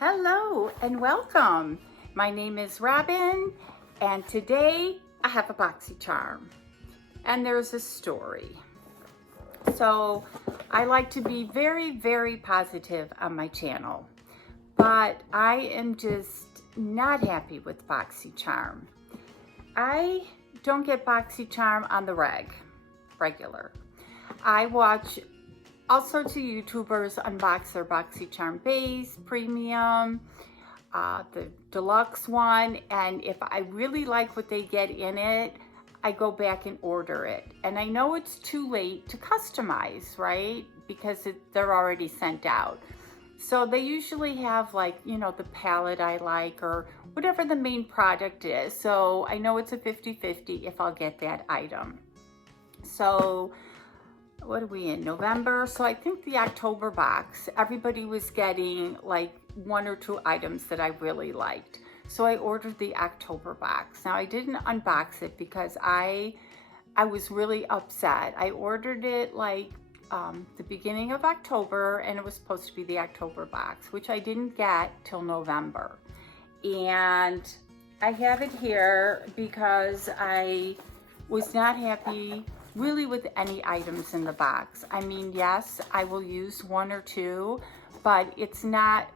Hello and welcome. My name is Robyn and today I have a Boxycharm and there's a story. So I like to be very positive on my channel, but I am just not happy with Boxycharm. I don't get Boxycharm on the regular. I watch all sorts of YouTubers unbox their Boxycharm Base, Premium, the deluxe one, and if I really like what they get in it, I go back and order it. And I know it's too late to customize, right? Because they're already sent out. So they usually have the palette I like or whatever the main product is. So I know it's a 50-50 if I'll get that item. So what are we in, November? So I think the October box, everybody was getting like one or two items that I really liked. So I ordered the October box. Now I didn't unbox it because I was really upset. I ordered it like the beginning of October and it was supposed to be the October box, which I didn't get till November. And I have it here because I was not happy really with any items in the box. I mean, yes, I will use one or two, but it's not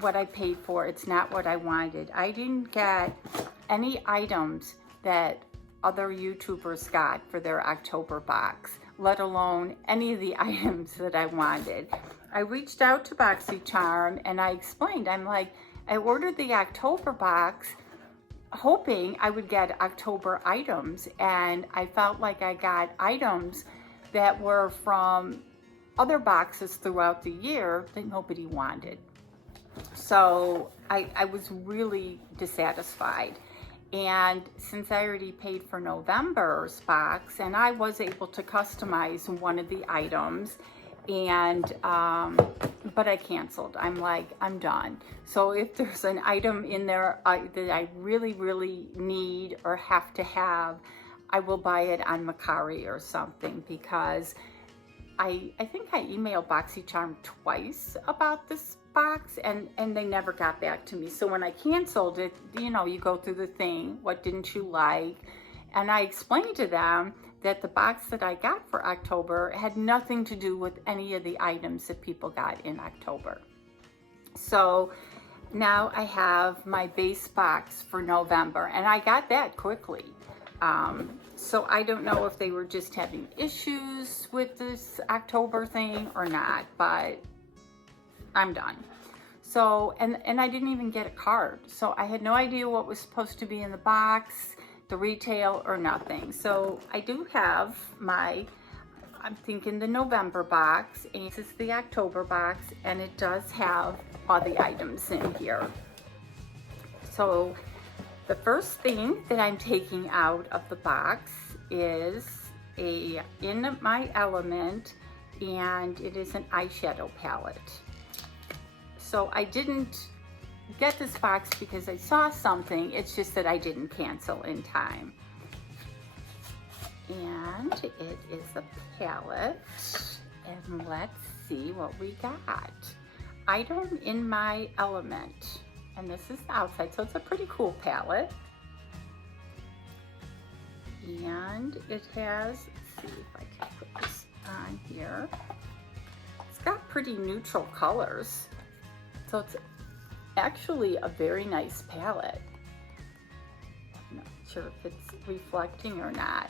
what I paid for. It's not what I wanted. I didn't get any items that other YouTubers got for their October box, let alone any of the items that I wanted. I reached out to Boxycharm and I explained, I'm like, I ordered the October box hoping I would get October items, and I felt like I got items that were from other boxes throughout the year that nobody wanted. So I was really dissatisfied. And since I already paid for November's box and I was able to customize one of the items, and but I canceled. I'm like, I'm done. So if there's an item in there that I really need or have to have, I will buy it on Mercari or something, because I think I emailed Boxycharm twice about this box and they never got back to me. So when I canceled it, you go through the thing, what didn't you like? And I explained to them that the box that I got for October had nothing to do with any of the items that people got in October. So now I have my base box for November, and I got that quickly. So I don't know if they were just having issues with this October thing or not, but I'm done. So, and I didn't even get a card. So I had no idea what was supposed to be in the box, the retail, or nothing. So I do have I'm thinking the November box, and this is the October box, and it does have all the items in here. So the first thing that I'm taking out of the box is In My Element, and it is an eyeshadow palette. So I didn't get this box because I saw something, it's just that I didn't cancel in time. And it is a palette, and let's see what we got. Item In My Element, and this is the outside, so it's a pretty cool palette. And it has, let's see if I can put this on here. It's got pretty neutral colors, so it's actually a very nice palette. I'm not sure if it's reflecting or not.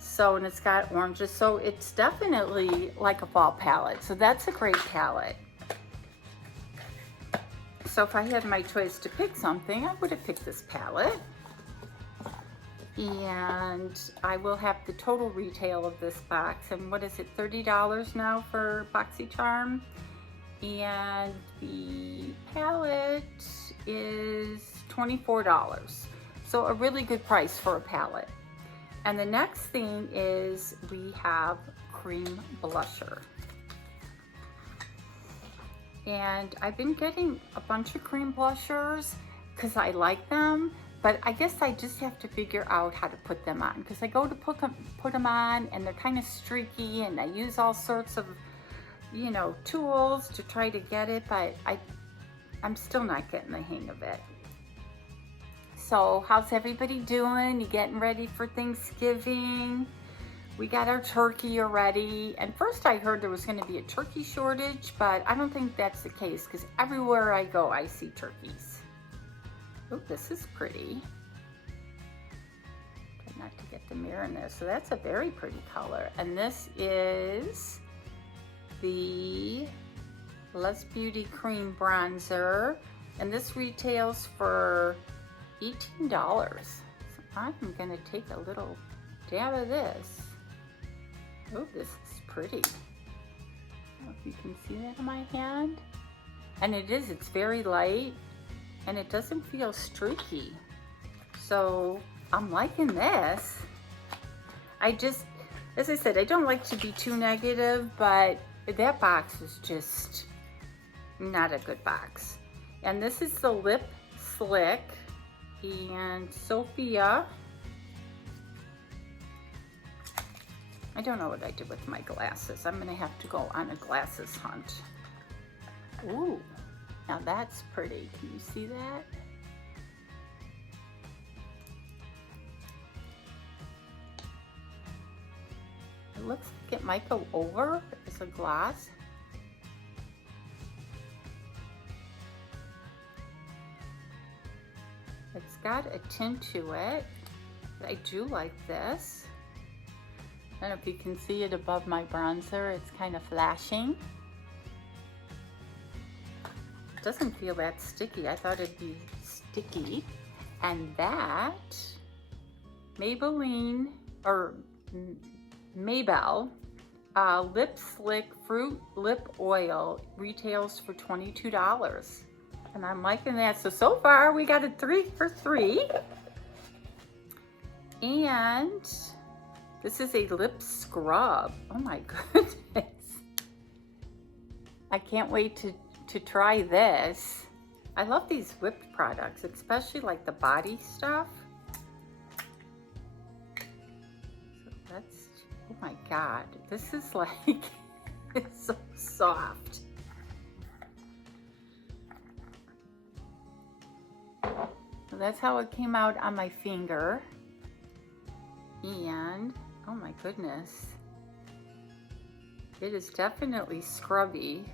So, and it's got oranges, so it's definitely like a fall palette. So that's a great palette. So if I had my choice to pick something, I would have picked this palette. And I will have the total retail of this box. And what is it, $30 now for Boxycharm? And the palette is $24. So a really good price for a palette. And the next thing is we have cream blusher. And I've been getting a bunch of cream blushers because I like them, but I guess I just have to figure out how to put them on, because I go to put them on and they're kind of streaky, and I use all sorts of tools to try to get it, but I'm still not getting the hang of it. So how's everybody doing? You getting ready for Thanksgiving? We got our turkey already. And first I heard there was going to be a turkey shortage, but I don't think that's the case because everywhere I go, I see turkeys. Oh, this is pretty. Try not to get the mirror in there. So that's a very pretty color. And this is the Lush Beauty Cream Bronzer. And this retails for $18. So I'm going to take a little dab of this. Oh, this is pretty. I don't know if you can see that in my hand. And it's very light and it doesn't feel streaky. So I'm liking this. As I said, I don't like to be too negative, but that box is just not a good box. And this is the Lip Slick and Sophia. I don't know what I did with my glasses. I'm gonna have to go on a glasses hunt. Ooh, now that's pretty. Can you see that? It looks like it might go over as a gloss. It's got a tint to it. I do like this. I don't know if you can see it above my bronzer. It's kind of flashing. It doesn't feel that sticky. I thought it'd be sticky. And that Maybell Lip Slick Fruit Lip Oil retails for $22. And I'm liking that. So far we got a 3 for 3. And this is a lip scrub. Oh my goodness. I can't wait to try this. I love these lip products, especially like the body stuff. So that's, oh my God. This is like, it's so soft. So that's how it came out on my finger. And oh my goodness, it is definitely scrubby.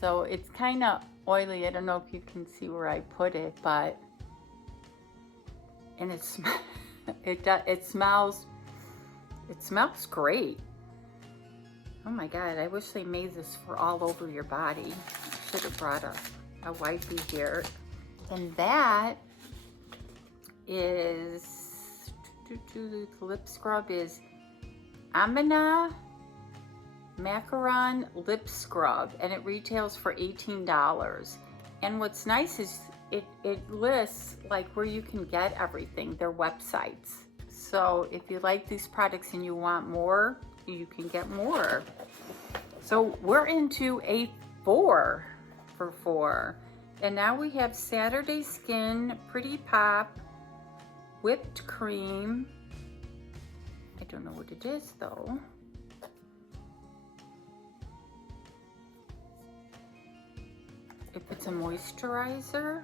So it's kind of oily. I don't know if you can see where I put it, but and it smells great. Oh my God, I wish they made this for all over your body. I should have brought a wifey here. And that is, the lip scrub is Amina Macaron Lip Scrub, and it retails for $18. And what's nice is it lists like where you can get everything, their websites. So if you like these products and you want more, you can get more. So we're into a 4 for 4. And now we have Saturday Skin Pretty Pop Whipped Cream. I don't know what it is though. If it's a moisturizer,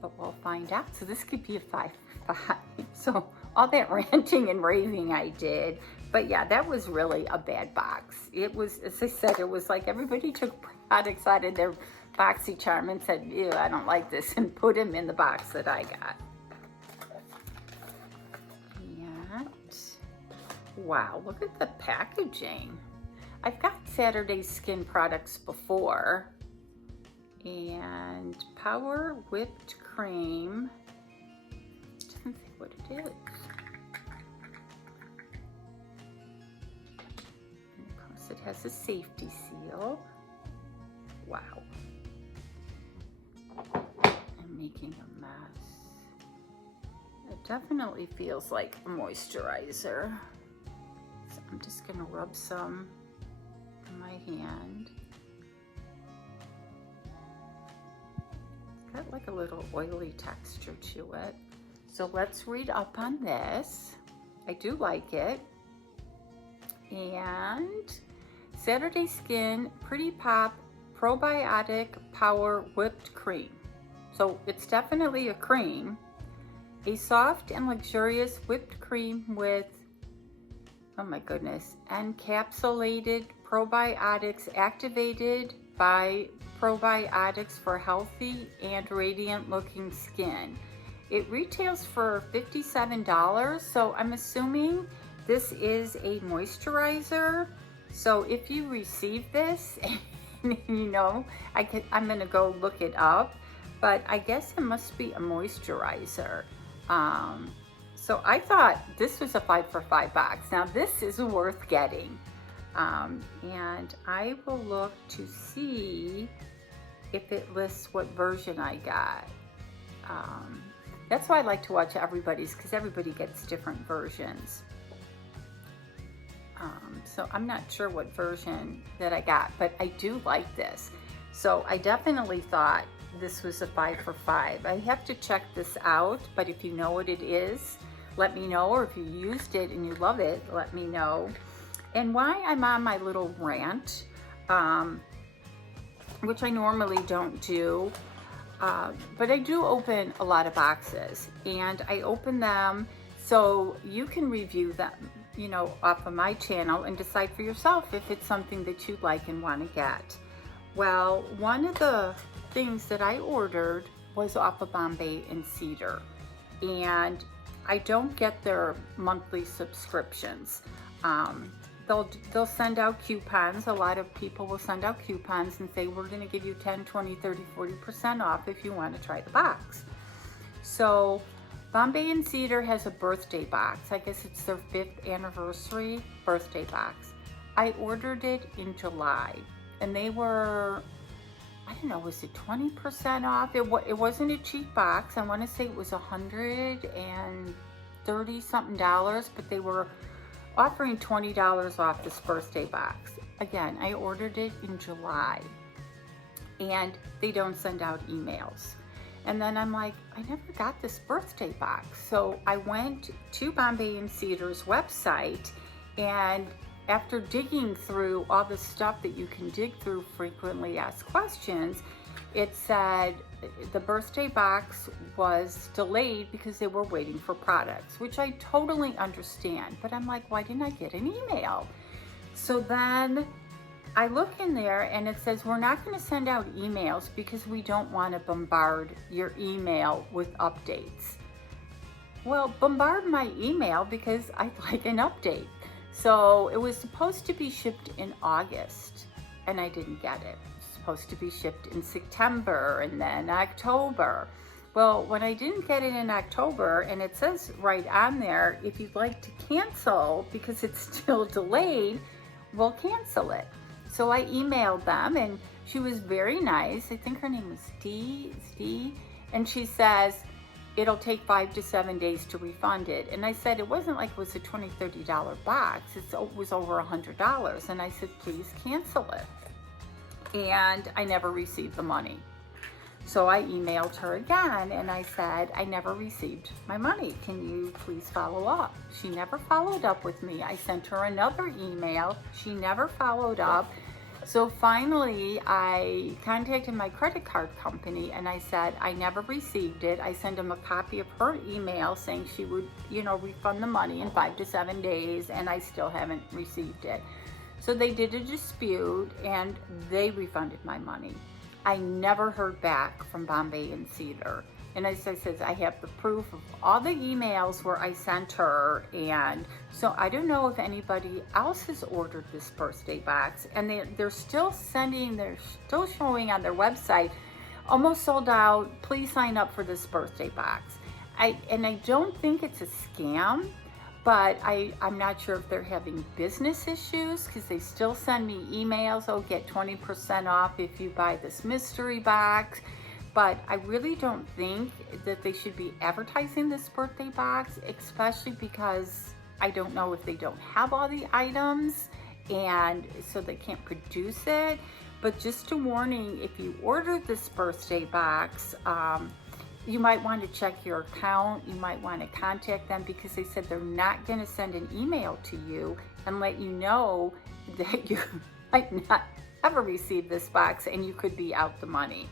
but we'll find out. So this could be a 5 for 5. So all that ranting and raving I did, but yeah, that was really a bad box. It was, as I said, it was like everybody took products out of their Boxycharm and said, ew, I don't like this, and put them in the box that I got. And wow, look at the packaging. I've got Saturday Skin products before. And Power Whipped Cream. It doesn't say what it is. And of course it has a safety seal. Wow. I'm making a mess. It definitely feels like a moisturizer. So I'm just gonna rub some on my hand. It's got like a little oily texture to it. So let's read up on this. I do like it. And Saturday Skin Pretty Pop Probiotic Power Whipped Cream. So it's definitely a cream. A soft and luxurious whipped cream with, oh my goodness, encapsulated probiotics activated by probiotics for healthy and radiant looking skin. It retails for $57, so I'm assuming this is a moisturizer. So if you receive this, you know, I'm gonna go look it up, but I guess it must be a moisturizer. So I thought this was a 5 for $5 box. Now this is worth getting. And I will look to see if it lists what version I got. That's why I like to watch everybody's, because everybody gets different versions. So I'm not sure what version that I got, but I do like this. So I definitely thought this was a 5 for $5. I have to check this out, but if you know what it is, let me know, or if you used it and you love it, let me know. And why I'm on my little rant, which I normally don't do, but I do open a lot of boxes, and I open them so you can review them, you know, off of my channel and decide for yourself if it's something that you like and want to get. Well, one of the things that I ordered was off of Bombay and Cedar, and I don't get their monthly subscriptions. They'll send out coupons. A lot of people will send out coupons and say, we're going to give you 10, 20, 30, 40% off if you want to try the box. So Bombay and Cedar has a birthday box. I guess it's their 5th anniversary birthday box. I ordered it in July, and they were, I don't know, was it 20% off? It wasn't a cheap box. I want to say it was $130 something, but they were offering $20 off this birthday box. Again, I ordered it in July, and they don't send out emails. And then I'm like, I never got this birthday box. So I went to Bombay and Cedar's website, and after digging through all the stuff that you can dig through frequently asked questions, it said the birthday box was delayed because they were waiting for products, which I totally understand. But I'm like, why didn't I get an email? So then I look in there and it says, we're not going to send out emails because we don't want to bombard your email with updates. Well, bombard my email because I'd like an update. So it was supposed to be shipped in August, and I didn't get it. It was supposed to be shipped in September and then October. Well, when I didn't get it in October, and it says right on there, if you'd like to cancel because it's still delayed, we'll cancel it. So I emailed them, and she was very nice. I think her name was Dee, and she says, it'll take 5 to 7 days to refund it. And I said, it wasn't like it was a $20, $30 box. It was over $100. And I said, please cancel it. And I never received the money. So I emailed her again, and I said, I never received my money. Can you please follow up? She never followed up with me. I sent her another email. She never followed up. So finally, I contacted my credit card company, and I said, I never received it. I sent them a copy of her email saying she would, refund the money in 5 to 7 days, and I still haven't received it. So they did a dispute, and they refunded my money. I never heard back from Bombay and Cedar. And as I said, I have the proof of all the emails where I sent her. And so I don't know if anybody else has ordered this birthday box. And they're still showing on their website, almost sold out. Please sign up for this birthday box. I don't think it's a scam, but I'm not sure if they're having business issues, because they still send me emails, oh, get 20% off if you buy this mystery box. But I really don't think that they should be advertising this birthday box, especially because I don't know if they don't have all the items, and so they can't produce it. But just a warning, if you order this birthday box, you might want to check your account. You might want to contact them, because they said they're not going to send an email to you and let you know that might not ever receive this box and you could be out the money.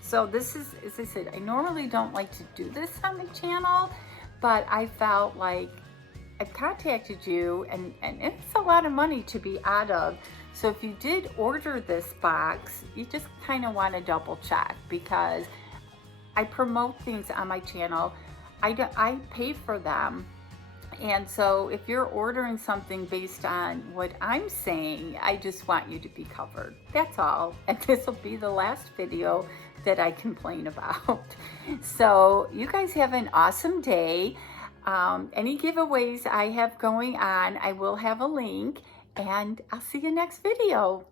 So this is, as I said, I normally don't like to do this on the channel, but I felt like I've contacted you and it's a lot of money to be out of. So if you did order this box, you just kind of want to double check, because I promote things on my channel. I pay for them. And so if you're ordering something based on what I'm saying, I just want you to be covered. That's all. And this will be the last video that I complain about. So you guys have an awesome day. Any giveaways I have going on, I will have a link, and I'll see you next video.